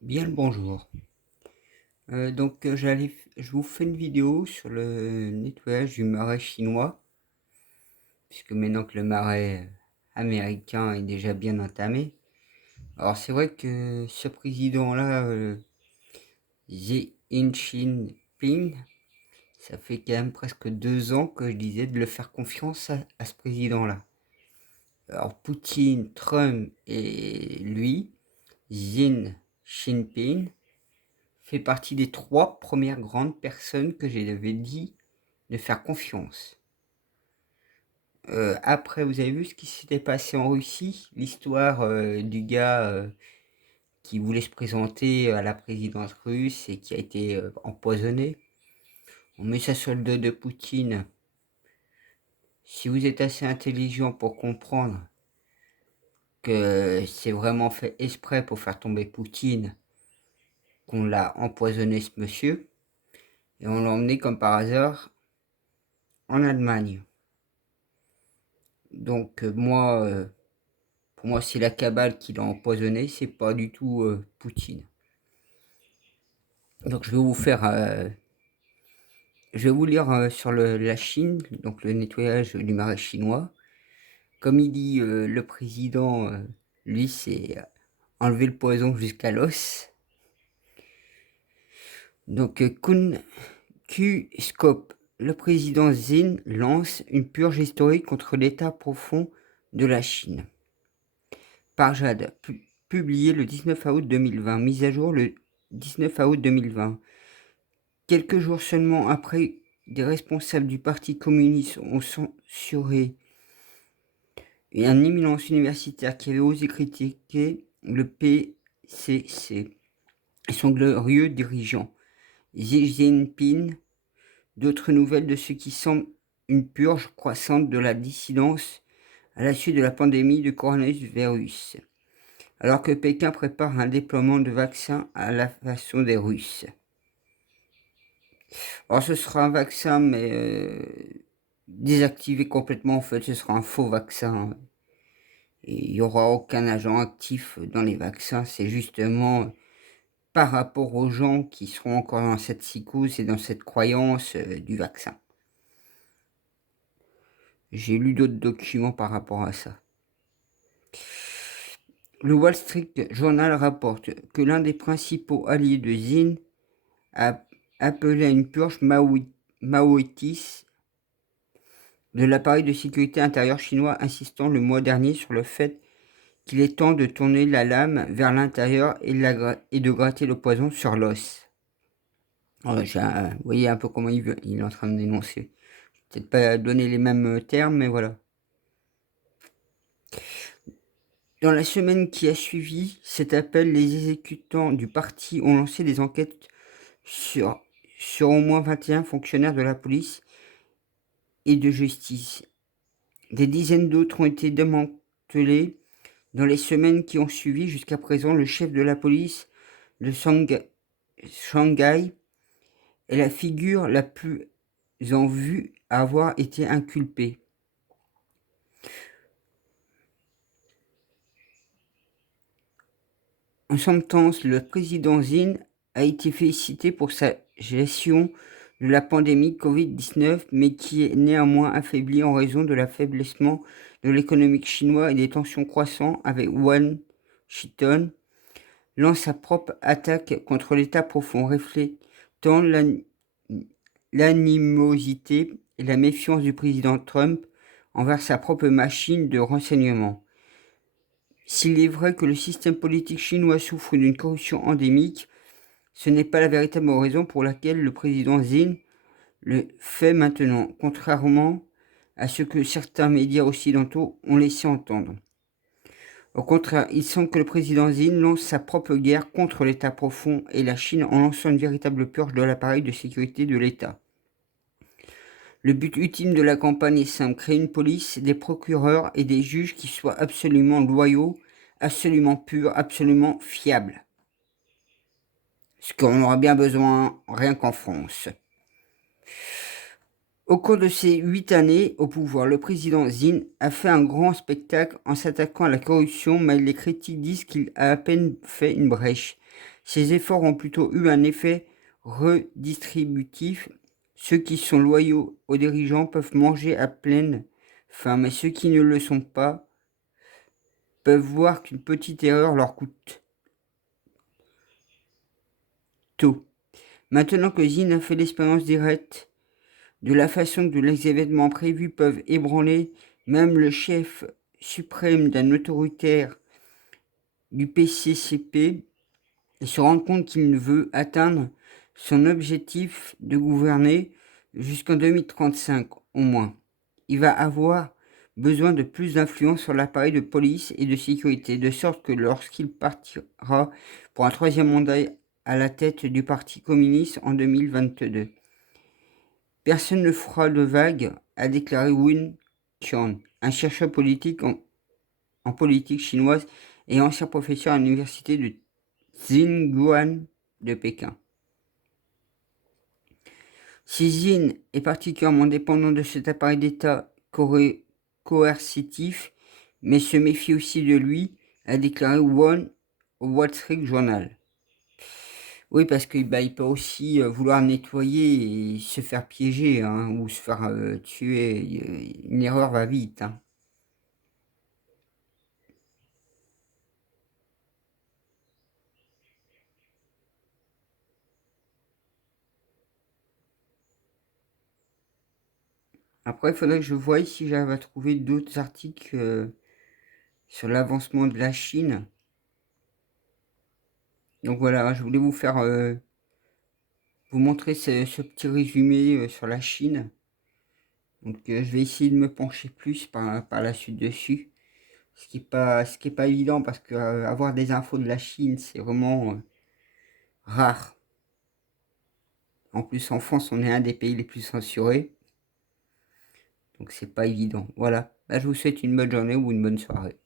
Bien le bonjour. Je vous fais une vidéo sur le nettoyage du marais chinois, puisque maintenant que le marais américain est déjà bien entamé. Alors c'est vrai que ce président-là, Xi Jinping, ça fait quand même presque 2 ans que je disais de le faire confiance à ce président-là. Alors Poutine, Trump et lui, Xi Jinping, fait partie des 3 premières grandes personnes que j'avais dit de faire confiance. Après, vous avez vu ce qui s'était passé en Russie, l'histoire du gars qui voulait se présenter à la présidence russe et qui a été empoisonné. On met ça sur le dos de Poutine. Si vous êtes assez intelligent pour comprendre que c'est vraiment fait exprès pour faire tomber Poutine, qu'on l'a empoisonné ce monsieur, et on l'a emmené comme par hasard en Allemagne. Donc pour moi, c'est la cabale qui l'a empoisonné, c'est pas du tout Poutine. Donc je vais vous lire sur la Chine, donc le nettoyage du marais chinois. Comme il dit le président, lui, c'est enlever le poison jusqu'à l'os. Donc Kun Q-Scope, le président Xi lance une purge historique contre l'état profond de la Chine. Par Jade, publié le 19 août 2020, mise à jour le 19 août 2020. Quelques jours seulement après, des responsables du Parti communiste ont censuré un éminence universitaire qui avait osé critiquer le PCC et son glorieux dirigeant, Xi Jinping. D'autres nouvelles de ce qui semble une purge croissante de la dissidence à la suite de la pandémie de coronavirus, alors que Pékin prépare un déploiement de vaccins à la façon des Russes. Alors ce sera un vaccin, mais désactivé complètement, en fait, ce sera un faux vaccin. Et il n'y aura aucun agent actif dans les vaccins, c'est justement par rapport aux gens qui seront encore dans cette psychose et dans cette croyance du vaccin. J'ai lu d'autres documents par rapport à ça. Le Wall Street Journal rapporte que l'un des principaux alliés de Xi a appelé à une purge maoïtiste de l'appareil de sécurité intérieure chinois, insistant le mois dernier sur le fait qu'il est temps de tourner la lame vers l'intérieur et de gratter le poison sur l'os. Vous voyez un peu comment il est en train de dénoncer. Peut-être pas donner les mêmes termes, mais voilà. Dans la semaine qui a suivi cet appel, les exécutants du parti ont lancé des enquêtes sur au moins 21 fonctionnaires de la police et de justice. Des dizaines d'autres ont été démantelés dans les semaines qui ont suivi. Jusqu'à présent, le chef de la police de Shanghai est la figure la plus en vue à avoir été inculpée. En sentence, le président Xi a été félicité pour sa gestion de la pandémie Covid-19, mais qui est néanmoins affaibli en raison de l'affaiblissement de l'économie chinoise et des tensions croissantes avec Washington, lance sa propre attaque contre l'État profond, reflétant l'animosité et la méfiance du président Trump envers sa propre machine de renseignement. S'il est vrai que le système politique chinois souffre d'une corruption endémique, ce n'est pas la véritable raison pour laquelle le président Xi le fait maintenant, contrairement à ce que certains médias occidentaux ont laissé entendre. Au contraire, il semble que le président Xi lance sa propre guerre contre l'État profond et la Chine en lançant une véritable purge de l'appareil de sécurité de l'État. Le but ultime de la campagne est simple, créer une police, des procureurs et des juges qui soient absolument loyaux, absolument purs, absolument fiables. Ce qu'on aura bien besoin, rien qu'en France. Au cours de ces 8 années au pouvoir, le président Zine a fait un grand spectacle en s'attaquant à la corruption, mais les critiques disent qu'il a à peine fait une brèche. Ses efforts ont plutôt eu un effet redistributif. Ceux qui sont loyaux aux dirigeants peuvent manger à pleine faim, mais ceux qui ne le sont pas peuvent voir qu'une petite erreur leur coûte tôt. Maintenant que Zine a fait l'expérience directe de la façon dont les événements prévus peuvent ébranler même le chef suprême d'un autoritaire du PCCP et se rendre compte qu'il veut atteindre son objectif de gouverner jusqu'en 2035 au moins. Il va avoir besoin de plus d'influence sur l'appareil de police et de sécurité, de sorte que lorsqu'il partira pour un troisième mandat à la tête du Parti communiste en 2022, personne ne fera de vague, a déclaré Win Qian, un chercheur politique en politique chinoise et ancien professeur à l'université de Tsinghua de Pékin. Xi Jinping est particulièrement dépendant de cet appareil d'État coercitif, mais se méfie aussi de lui, a déclaré Won au Wall Street Journal. Oui, parce qu'il il peut aussi vouloir nettoyer et se faire piéger, hein, ou se faire tuer. Une erreur va vite. Hein. Après, il faudrait que je voie si j'arrive à trouver d'autres articles sur l'avancement de la Chine. Donc voilà, je voulais vous faire vous montrer ce petit résumé sur la Chine. Donc je vais essayer de me pencher plus par la suite dessus. Ce qui est pas évident parce que avoir des infos de la Chine, c'est vraiment rare. En plus, en France, on est un des pays les plus censurés. Donc c'est pas évident. Voilà. Là, je vous souhaite une bonne journée ou une bonne soirée.